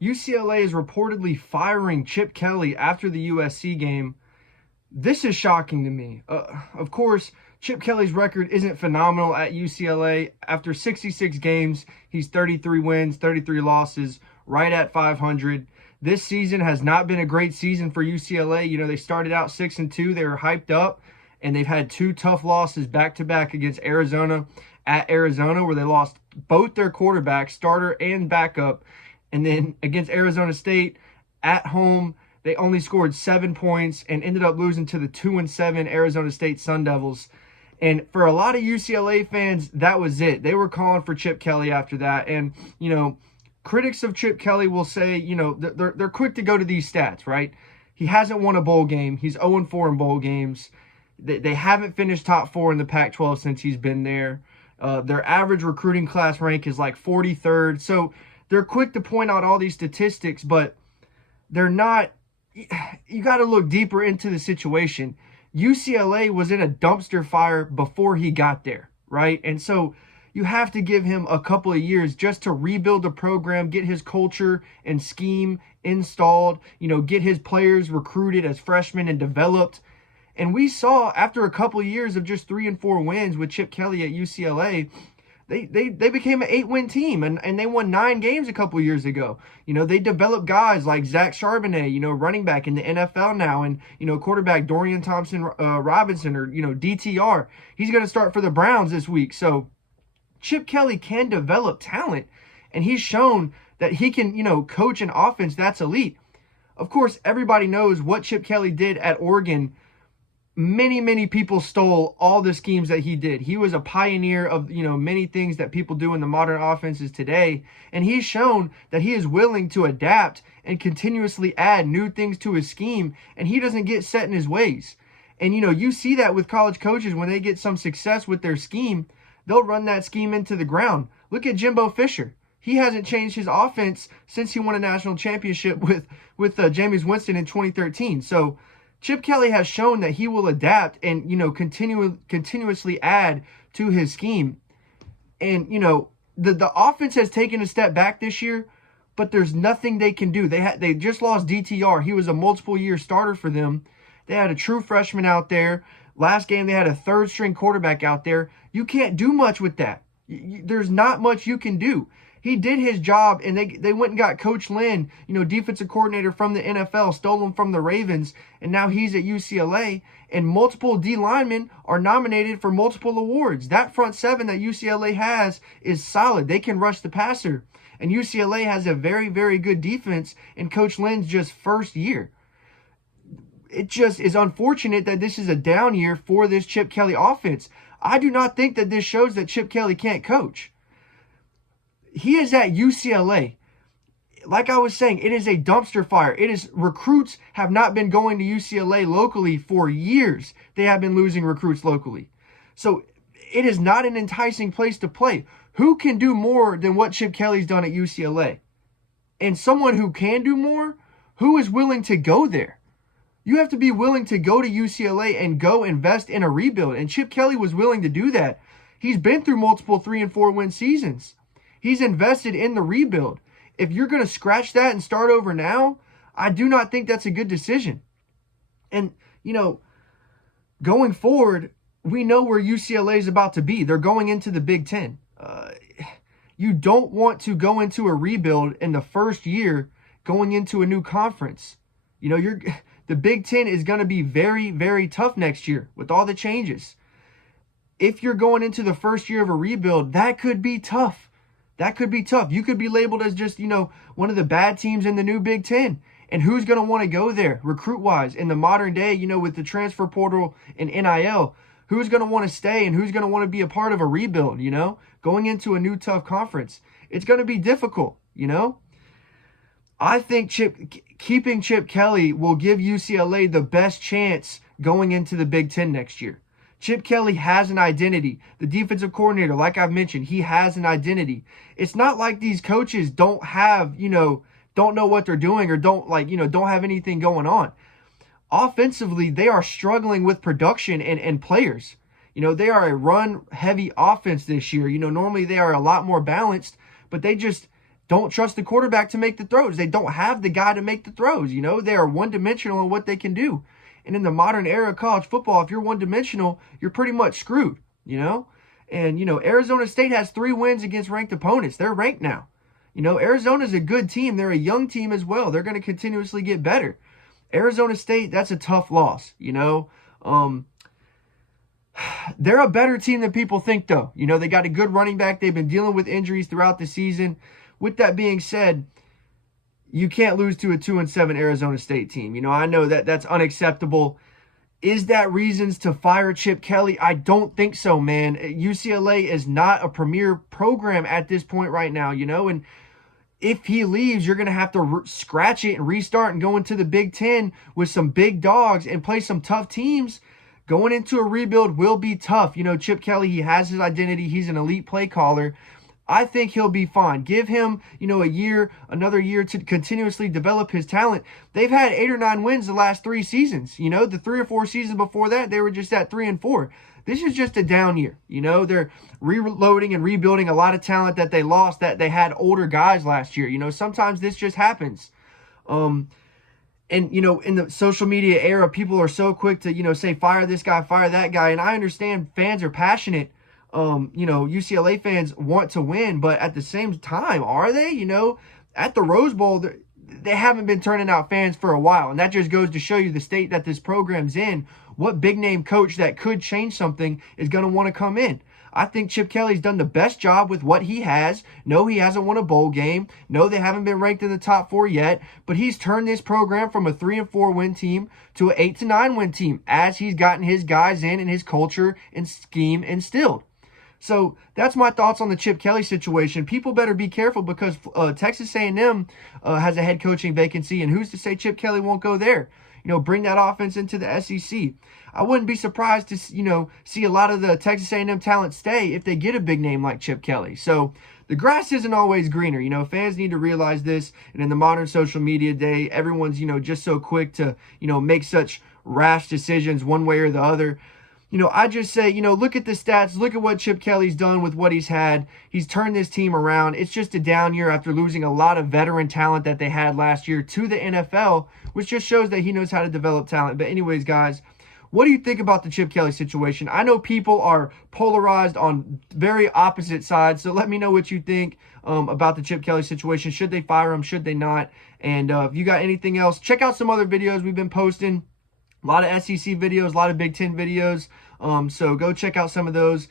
UCLA is reportedly firing Chip Kelly after the USC game. This is shocking to me. Of course, Chip Kelly's record isn't phenomenal at UCLA. After 66 games, he's 33 wins, 33 losses, right at 500. This season has not been a great season for UCLA. You know, they started out 6-2. They were hyped up, and they've had two tough losses back-to-back against Arizona at Arizona, where they lost both their quarterbacks, starter and backup. And then against Arizona State at home, they only scored 7 points and ended up losing to the 2-7 Arizona State Sun Devils. And for a lot of UCLA fans, that was it. They were calling for Chip Kelly after that. And, you know, critics of Chip Kelly will say, you know, they're quick to go to these stats, right? He hasn't won a bowl game. He's 0-4 in bowl games. They haven't finished top 4 in the Pac-12 since he's been there. Their average recruiting class rank is like 43rd. So they're quick to point out all these statistics, but they're not. You got to look deeper into the situation. UCLA was in a dumpster fire before he got there, right? And so you have to give him a couple of years just to rebuild the program, get his culture and scheme installed, you know, get his players recruited as freshmen and developed. And we saw after a couple of years of just 3-4 wins with Chip Kelly at UCLA, they became an 8-win team, and they won 9 games a couple of years ago. You know, they developed guys like Zach Charbonnet, you know, running back in the NFL now, and, you know, quarterback Dorian Thompson-Robinson, or, you know, DTR. He's going to start for the Browns this week. So Chip Kelly can develop talent, and he's shown that he can, you know, coach an offense that's elite. Of course, everybody knows what Chip Kelly did at Oregon. Many people stole all the schemes that he did. He was a pioneer of, you know, many things that people do in the modern offenses today. And he's shown that he is willing to adapt and continuously add new things to his scheme. And he doesn't get set in his ways. And, you know, you see that with college coaches when they get some success with their scheme, they'll run that scheme into the ground. Look at Jimbo Fisher. He hasn't changed his offense since he won a national championship with Jameis Winston in 2013. So Chip Kelly has shown that he will adapt and, you know, continuously add to his scheme. And, you know, the offense has taken a step back this year, but there's nothing they can do. They just lost DTR. He was a multiple-year starter for them. They had a true freshman out there. Last game, they had a third-string quarterback out there. You can't do much with that. There's not much you can do. He did his job, and they went and got Coach Lynn, you know, defensive coordinator from the NFL, stole him from the Ravens, and now he's at UCLA, and multiple D linemen are nominated for multiple awards. That front seven that UCLA has is solid. They can rush the passer, and UCLA has a very good defense in Coach Lynn's just first year. It just is unfortunate that this is a down year for this Chip Kelly offense. I do not think that this shows that Chip Kelly can't coach. He is at UCLA. Like I was saying, it is a dumpster fire. Recruits have not been going to UCLA locally for years. They have been losing recruits locally. So it is not an enticing place to play. Who can do more than what Chip Kelly's done at UCLA? And someone who can do more, who is willing to go there? You have to be willing to go to UCLA and go invest in a rebuild. And Chip Kelly was willing to do that. He's been through multiple 3-4 win seasons. He's invested in the rebuild. If you're going to scratch that and start over now, I do not think that's a good decision. And, you know, going forward, we know where UCLA is about to be. They're going into the Big Ten. You don't want to go into a rebuild in the first year going into a new conference. You know, the Big Ten is going to be very tough next year with all the changes. If you're going into the first year of a rebuild, that could be tough. That could be tough. You could be labeled as just, you know, one of the bad teams in the new Big Ten. And who's going to want to go there recruit-wise in the modern day, you know, with the transfer portal and NIL? Who's going to want to stay and who's going to want to be a part of a rebuild, you know? Going into a new tough conference. It's going to be difficult, you know? I think keeping Chip Kelly will give UCLA the best chance going into the Big Ten next year. Chip Kelly has an identity. The defensive coordinator, like I've mentioned, he has an identity. It's not like these coaches don't have, you know, don't know what they're doing or don't have anything going on. Offensively, they are struggling with production and players. You know, they are a run-heavy offense this year. You know, normally they are a lot more balanced, but they just, don't trust the quarterback to make the throws. They don't have the guy to make the throws. You know, they are one-dimensional in what they can do. And in the modern era of college football, if you're one-dimensional, you're pretty much screwed, you know? And, you know, Arizona State has 3 wins against ranked opponents. They're ranked now. You know, Arizona's a good team. They're a young team as well. They're going to continuously get better. Arizona State, that's a tough loss, you know? They're a better team than people think, though. You know, they got a good running back. They've been dealing with injuries throughout the season. With that being said, you can't lose to a 2-7 Arizona State team. You know, I know that that's unacceptable. Is that reasons to fire Chip Kelly? I don't think so, man. UCLA is not a premier program at this point right now, you know, and if he leaves, you're going to have to scratch it and restart and go into the Big Ten with some big dogs and play some tough teams. Going into a rebuild will be tough. You know, Chip Kelly, he has his identity. He's an elite play caller. I think he'll be fine. Give him, you know, another year to continuously develop his talent. They've had 8 or 9 wins the last 3 seasons. You know, the 3 or 4 seasons before that, they were just at 3 and 4. This is just a down year. You know, they're reloading and rebuilding a lot of talent that they lost, that they had older guys last year. You know, sometimes this just happens. And, you know, in the social media era, people are so quick to, you know, say, fire this guy, fire that guy. And I understand fans are passionate. You know, UCLA fans want to win, but at the same time, are they? You know, at the Rose Bowl, they haven't been turning out fans for a while. And that just goes to show you the state that this program's in. What big name coach that could change something is going to want to come in. I think Chip Kelly's done the best job with what he has. No, he hasn't won a bowl game. No, they haven't been ranked in the top 4 yet. But he's turned this program from a 3 and 4 win team to an 8 to 9 win team as he's gotten his guys in and his culture and scheme instilled. So that's my thoughts on the Chip Kelly situation. People better be careful because Texas A&M has a head coaching vacancy, and who's to say Chip Kelly won't go there? You know, bring that offense into the SEC. I wouldn't be surprised to, you know, see a lot of the Texas A&M talent stay if they get a big name like Chip Kelly. So the grass isn't always greener. You know, fans need to realize this. And in the modern social media day, everyone's, you know, just so quick to, you know, make such rash decisions one way or the other. You know, I just say, you know, look at the stats. Look at what Chip Kelly's done with what he's had. He's turned this team around. It's just a down year after losing a lot of veteran talent that they had last year to the NFL, which just shows that he knows how to develop talent. But anyways, guys, what do you think about the Chip Kelly situation? I know people are polarized on very opposite sides, so let me know what you think about the Chip Kelly situation. Should they fire him? Should they not? And if you got anything else, check out some other videos we've been posting. A lot of SEC videos, a lot of Big Ten videos. So go check out some of those.